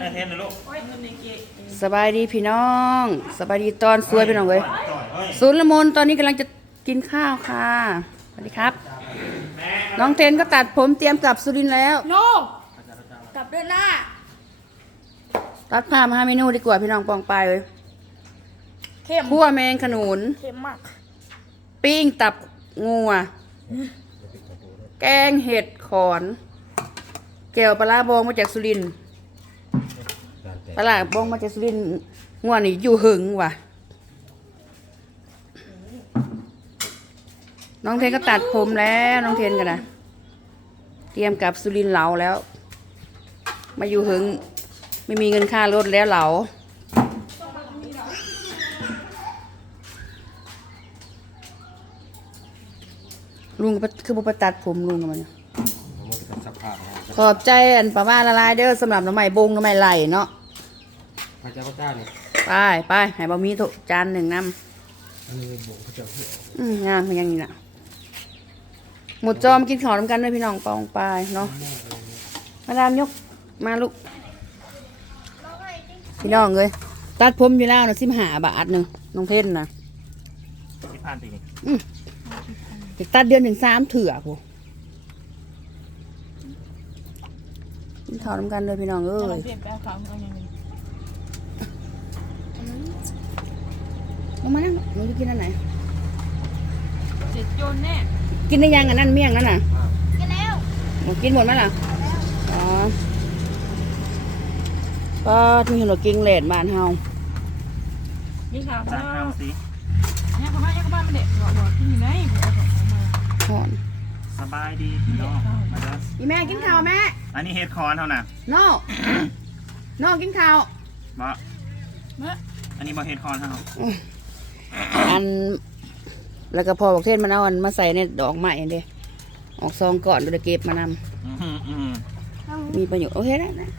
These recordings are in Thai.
ไอเทนนะลูกสบายดีพี่น้องสบายดีตอนสวยพี่น้องเว้ยต่อยเอ้ยศูนย์ละมนตอนนี้กำลังจะกินข้าวค่ะสวัสดีครับ น้องเทนก็ตัดผมเตรียมกลับสุรินทร์แล้วโนกลับเดือนหน้าตัดผ้ามาหาเมนูดีกว่าพี่น้องปองไปเลยเข้มคั่วแมงขนุนเข้มมากปิ้งตับงัวแกงเห็ดขอนแก้วปลาร้าบองมาจากสุรินทร์ ปลาร้าบองมาจากสุรินทร์งัวนี่อยู่หึงว่ะ น้องเทนก็ตัดผมแล้วน้องเทนกันนะเตรียมกลับสุรินทร์เหลาแล้ว มาอยู่หึงไม่มีเงินค่ารถแล้วเหลาลุงก็คือบุปตัดผมลุงกับมันสักผ้านะครับขอบใจอันประมาณละลายเด้อสำหรับหน้ำใหม่บงหน้ำใหม่ไหลเนาะ พระเจ้าพระเจ้านี่ไปไปให้บะหมี่ถูกจานหนึ่งน้อันนี้บ่งพระเจ้าเหี่ยวำอืมงามเป็นอยังนี้นะหมดจอมกินข้าวน้ำกันด้วยพี่น้องปองไปเนาะ มาดามยกมาลูกพี่น้องเลยตัดผมอยู่แล้วนะสิบห้าบาทหนึ่งน้องเทนนะที่ผ่านไปนี่จะตัดเดือนถึงสามเถื่อกูกินข้าวน้ำกันด้วยพี่น้องเอ้เอายเปลี่ยนแปลงความเอาอย่างนี้ ลงมานั่งหนูจะกินอันไหน เจ็ดโยนแน่กินได้ยังอันนั้นเมี่ยงนั่นน่ะกันแล้วหนูกินหมดไหมล่ะอ๋อก็ที่เห็นเรากินเลดบ้านเฮานี่ค่ะจ้าพ่อข้าวสิเนี่ยพ่อเนี่ยก็บ้านมันเด็กหัวหัวที่นี่ไหนเอาของเอามาหอนสบายดีพี่น้องมาเด้ออีแม่กินข้าวแม่ อันนี้เฮ็ดคอนเท่าน่ะโน่โน่กินข้าวบ่เมื่ออันนี้บ่เฮ็ดคอนเท่า อัน แล้วก็พอบอกเทศมันเอาอันมาใส่ในดอกไม้เด้ออกซองก่อนเดี๋ยวเก็บมานอือหืออือำมีประโยชน์โอเคได้นะ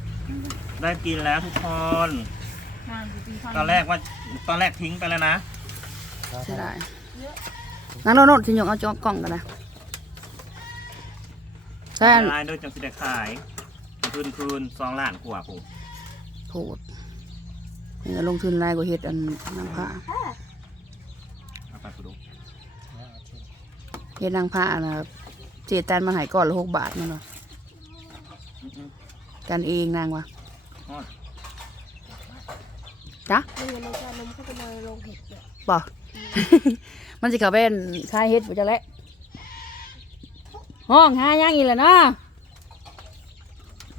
ได้กินแล้วทุกคนนางจริงๆตอนแรกว่าตอนแรกทิ้งไปแล้วนะใช่ได้นั่งโน่นโน่นสิยกเอาจอกล่องกันนะใช่อันลายโดยจังสิได้ขายคืนคืนสองล้านกว่าผมโพดนี่ก็ลงทุนรายกว่าเฮ็ดอันนางผ้าเอาไปกูดู เฮ็ดนางผ้านะเจตันมาใหายก่อนละหกบาทนั่นเหรออื้อหือกันเองนางวะฮอดจ้ะนี่ไงในชานมเขาจะมาลงเห็ดเนี่ยบอก มันสิเขาเป็นคายเฮ็ดไปจะแล้วห้องหายังอีกแล้วเนาะ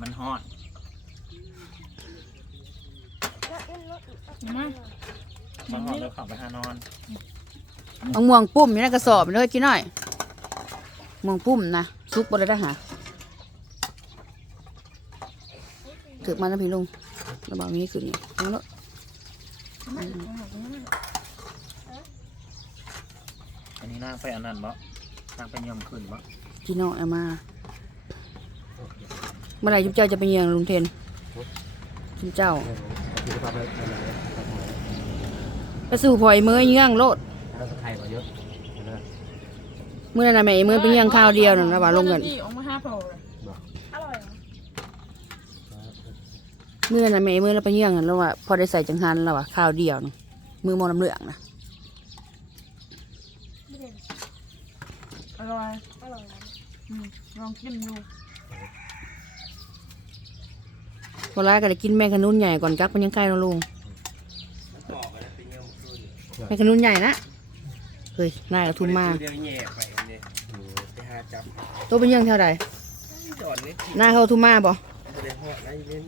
มันฮอดมามันฮอดแล้วขับไปหานอน เอาม่วงปุ้มอยู่ในกระสอบเลยกินหน่อย ม่วงปุ้มนะซุกบนเลยทหารถึกมาแล้วพี่ลุงระบาดนี้ขึ้นนี่เอาเนอะอันนี้นางไปอันนั้นบ่นางไปย่ำขึ้นบ่พี่น้องเอามา เมื่อไหร่จุ๊บเจ้าจะไปเยียงลุงเทนจุ๊บเจ้าคือทำอะไรอะไรไปสู่พลอยเมื่อยเยื่องโลด แล้วสไทยมา เยอะนะเมื่อนั้นนะแม่เมื่อไปเยื่องข้าวเดียวนั่นระบาดลงเงินที่ออกมาห้าโปรเลยอร่อยเมื่อนั้นนะแม่เมื่อเราไปเยื่องกันแล้วว่าพอได้ใส่จังหันแล้วว่าข้าวเดียวนึงมือมองน้ำเหลืองนะอร่อยอร่อยอืมลองกินดูพอแรกก็ได้กินแมงขนุนใหญ่ก่อนกักมันยังใกล้แล้วลุงแมงขนุนใหญ่นะเฮ้ยน่ากระทุนมาก เดียวแย่ไปเนี่ยไปหา จับตัวเป็นเยื่องเท่าไหร่จอดนี่หน้าเขาทุนมาบ่ไม่ได้หอดนะเล่น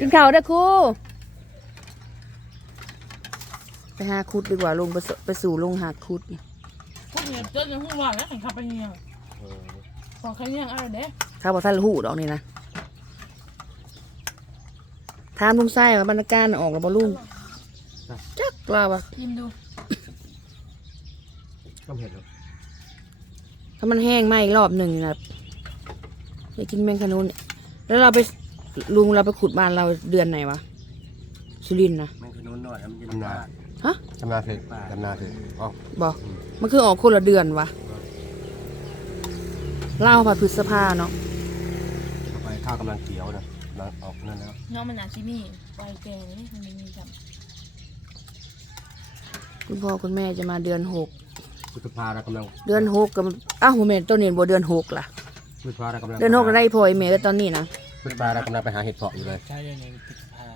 กินข้าวเด้อครูไปหาคุดดีกว่าลุงไปสไปสู่ลุงหาคุดพวกเนี่ยเจอในห้องว่าแล้วแข่งขับไปเนี่ยของใครเนี่ยอะไรเด้ข้าวบอท่านหูดอกนี่นะถามลุงไส้ว่าบรรณาการออกแล้วบ่ลุงจักลาบะกินดูก็เห็น ถ้ามันแห้งไหมอีกรอบหนึ่งนี่นะไปกินแมงขนุนแล้วเราไปลุงเราไปขุดบ้านเราเดือนไหนวะสุรินทร์นะมันคือนุ่นหน่อยมันจะนาฮะทำนาเสร็จทำนาเสร็จอ๋อบอกมันคือออกคนละเดือนวะเล่าผ่าพฤษภาเนาะเข้าไปข้าวกำลังเขียวนะอน้ำออกนั่นแล้วน้องมันหนาชิมี่ไวแกงนี่มันไม่มีจคุณพ่อคุณแม่จะมาเดือนหก พุทธภาเรากำลังเดือนหกกับอ้าวโมเมนต้นเนียนบ่เดือนหกล่ะพุทธภาเรากำลังเดือนหกได้พลอยเมย์ก็ตอนนี้นะพุทธภาเรากำลังไปหาเห็ดเพาะอยู่เลยใช่เดือนนี้พฤษภา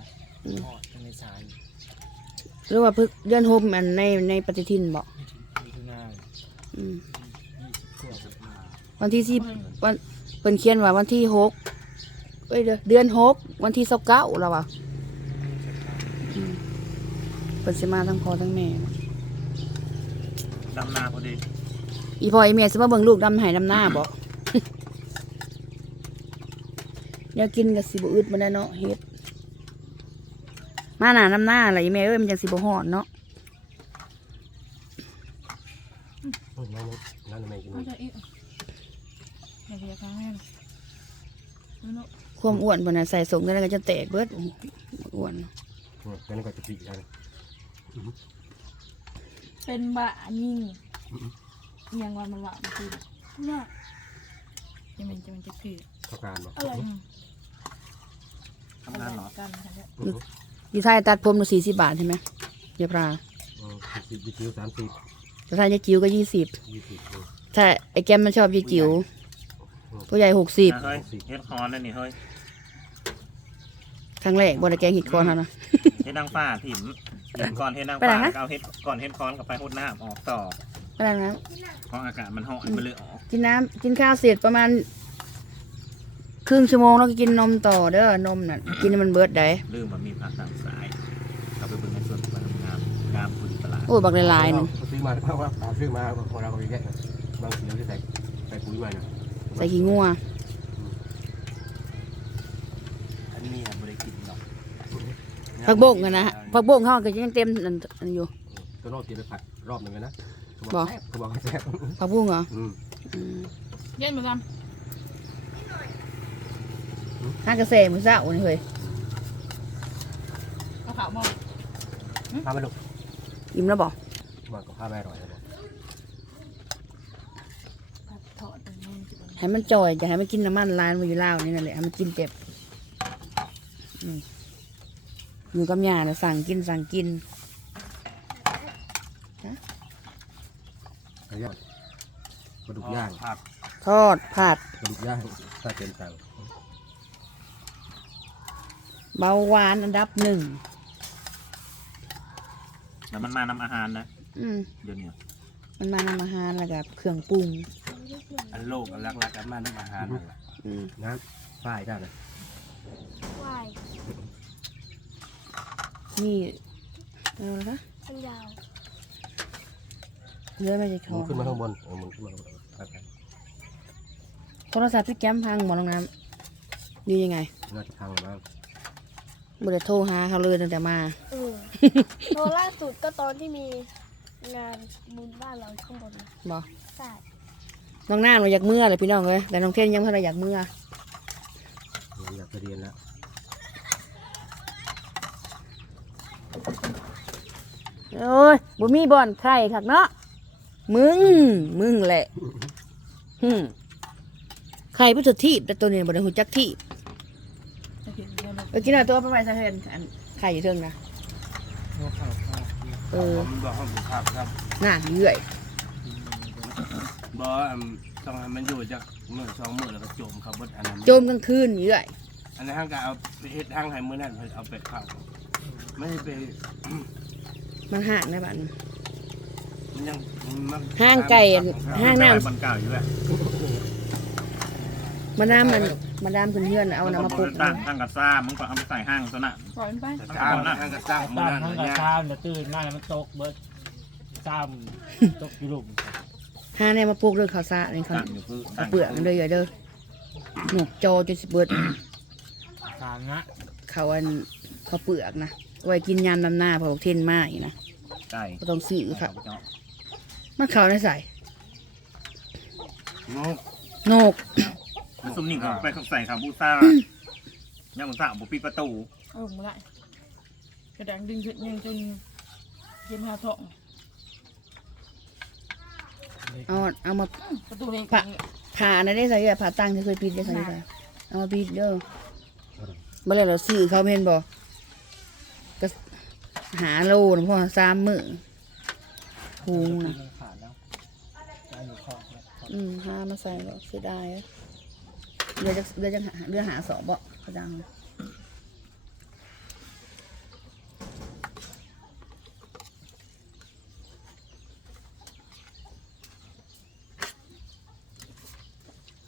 หอดในสายหรือว่าเพิ่งเดือนหกมันในในปฏิทินบอกมิถุนาอืมยี่สิบกว่าสัปดาห์วันที่สิบวันเพิ่นเขียนว่าวันที่หกเอ้ยเดือนเดือนหกวันที่สิบเก้าแล้วว่ะอืมเพิ่นสิมาทั้งพ่อทั้งแม่ ดำนาพอดี อีพ่ออีแม่สิมาเบิ่งลูกดำไห้ดำหน้าบ่เดี๋ยวกินกับสิบ่อึดมาได้เนาะเฮ็ด มาหน้าดำหน้าอะไรอีแม่เอ้ยมันจังสิบ่ฮอดเนาะนั่นนั่นไม่กินำไม่ใช่อีกอย่าเรียกครั้งแรกไม่รู้ความอ้วนเพิ่นน่ะใส่สงกันแล้วก็จะแตกเบิดอ้วนนั่นก็จะปีกัน เป็นบะยิ่งยังวันมันละมันคือน่าจะมันจะมันจะคือเข้าการบ่อะไรทำงานเหรอกันใช่ไหมอยู่ไทยตัดผมน่ะ40บาทใช่ไหมเดี๋ยวพราสิบยี่สิบสามสิบแต่ถ้ายายจิ๋วก็20ยี่สิบถ้าไอ้แก้มมันชอบยายจิ๋วผู้ใหญ่60เฮ้ยเฮ็ดคอนนั่นนี่เฮ้ยครั้งแรกบ่ได้แกงเห็ดคอนเฮานะเฮ็ดนางฟ้าถิ่ม ก่อนเฮ็ดนางไปไหนฟ้านะก็เอาเฮ็ดก่อนเฮ็ดคอนกับไปหดน้ำออกต่อก็ได้นะเพราะอากาศมันร้อนมันเลยออกกินน้ำกินข้าวเสร็จประมาณ ครึ่งชั่วโมงแล้วก็กินนมต่อเด้อนมน่ะ กินให้มันเบิดได้ลืมว่ามีผักต่างสายเข้าไปเบิ่งในส่วนของงามงามพุทธตลาดโอ้ยบักหลายๆหนึงซื้อมาเพราะว่าเราซื้อมาของเราก็มีแค่บางทีเราจะใส่ใส่ปุ๋ยมาเนาะใส่ขี้งัว อันนี้บ่ได้กินหรอก ผักบุ้งกันนะผักบุ้งเขาก็ยังเต็มนั่นอันอยู่ ตัวนอกกินไปผัดรอบหนึ่งเลยนะบ่เขาบอกว่าแซ่บผักบุ้งเหรออืมอืมเย็นเหมือนกันห้างกระแสมือเช้านี่เฮ้ยกระเพราบอกพามาดูอิ่มแล้วบอกมันก็พาไปอร่อยเลยผัดทอดเป็นมันจะเป็นให้มันจ่อยจะให้มันกินน้ำมันลายมันอยู่แล้วนี่นั่นแหละให้มันกินเจ็บ อืมอยู่กับยาน่ะสั่งกินสั่งกินขยอดกระดูกย่างผักทอดผัดกระดูกย่างถ้าเต็มสั่งเบาหวานอันดับหนึ่งแล้วมันมานำอาหารนะอืมเดี๋ยวนี้มันมานำอาหารแล้วกับเครื่องปรุงอันโลกอันรักๆกันมานำอาหารนั่นแหละอืมน้ำฝ้ายได้เลยวาย นี่เอาละคะมันยาวเลื่อยมาจากคมัอนขึ้นมาข้างบนเออมันขึ้นมาข้างบนไปไปโทรศัพท์พี่แก้มพังหมอลงน้ำดียังไงน่าจะพังบ้างบุได้โทรหาเขาเลยตั้งแต่มาเออโตล่าสุดก็ตอนที่มีงานบุญบ้านเราข้างบนนะบอกใช่น้องน่านมาอยากเมื่อเลยพี่น้องเลยแต่น้องเทนยังไม่ทันอยากเมื่อมันอยากจะเรียนแล้ว โอ้ยบุมีบ่อนไข่คักเนาะมึง มึงแหละหึมไข่พุทธทีบแต่ตัวนี้บ่ได้หูจักทีบจะเห็นเยอะเลยเออกินเอาตัวไปไว้ซะเห็นอันไข่อยู่เทิงนะเออผมบอกให้ผมขับครับน่าเยื่อยบอกว่าอืมต้องให้มันอยู่จากมือสองมือแล้วก็โจมครับบดอันนั้นโจมกลางคืนเยื่อยอันนั้นห้างก็เอาไปเฮ็ดห้างให้มือนั่นเพิ่นเอาไปเข้าไม่ได้ไป มันห่างนะบ้านมันยังมันห้างไก่อะห้างน้บนเก่าอยู่แหละำมาดามมันมาดามเพื่อนๆเอาน้ำมาปลุกตั้งตั้งกับซ่ามึงก็เอาไปใส่ห้างตัวน่ะปล่อยมันไปสร้างห้างก็สร้างมือตามนั่นทั้งเลยกระเนี่ยซ้ำจะตื่นมาแล้วมันตกเบิดซ้ำตกอยู่หลุมห้าแน่มาปลุกเด้อข้าวสารนี่เขาตั้งอยู่คือเอาเปลือกมันเลยเด้อหนวกจอจนสิเบิดทางนะเขาอันเขาเปลือกนะไว้กินยามดำหน้าเพอบอกเทนมากอีกนะ ไก่ก็ต้องซื้อค่ะเจ้ามันเขาในใส่นกโนกซุ่มนี่เขาไปเขาใส่ขาบูซ่าย่างมึงซ่าบุปิดประตูเอาลงมาได้กระดังดึงขึ้นยังจนเย็นหาท้องเอาเอามาประตูเองผ่าผ่านะได้ใส่ผ่าตั้งที่เคยปิดได้ใส่ได้ใส่เอามาปิดเด้อเมื่อไรเราซื้อเขาเห็นบ่ก็ หาโลนะพ่อสามมื้อหุงนะมันขาดแล้วได้อยู่คอกแล้วอืมหามาใส่แล้วเสียดายอะเรือจะเรือจะหาเรือหาสอบบ่กระดัง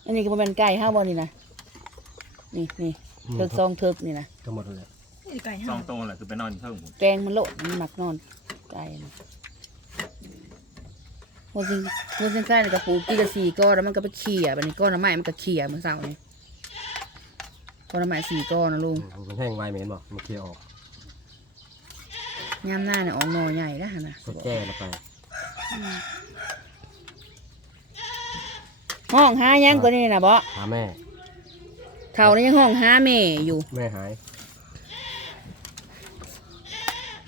อันนี้ก็บ่แมันเป็นไก่ห้าบ่นี่นะนี่นี่เทิกซองเทิกนี่นะทั้งหมดเลย นี่ไก่สห้าองตัวแหละคือไปนอนอยู่เพิ่มผมแกงมันโลดมันหมักนอนไก่นะโมซิงโมซิงไก่นี่กับปูกี่กับสี่ก้อนแล้วมันก็ไปเขี่ยบันนี้ก้อนน้ำไม้มันก็เขี่ยเมื่อเช้านี่ก้อนน้ำไม้สี่ก้อนนะลุงมันแห้งไวเหม็นบอกมันเคลียร์ออกยามหน้าเนี่ยออกหนอใหญ่แล้วหั่นนะก็แก้ลงไปห้องหายังกว่านี้นะบ่หาแม่เท่านี้ยังห้องหาแม่อยู่ แม่หาย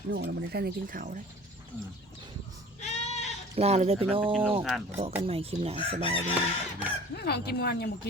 โน่เราไม่ได้ท่านได้กินข้าวเลยลาเลยเด้อพี่น้องบอกกันใหม่คลิปหน้าสบายดี น้องกินวันยังบ่กิน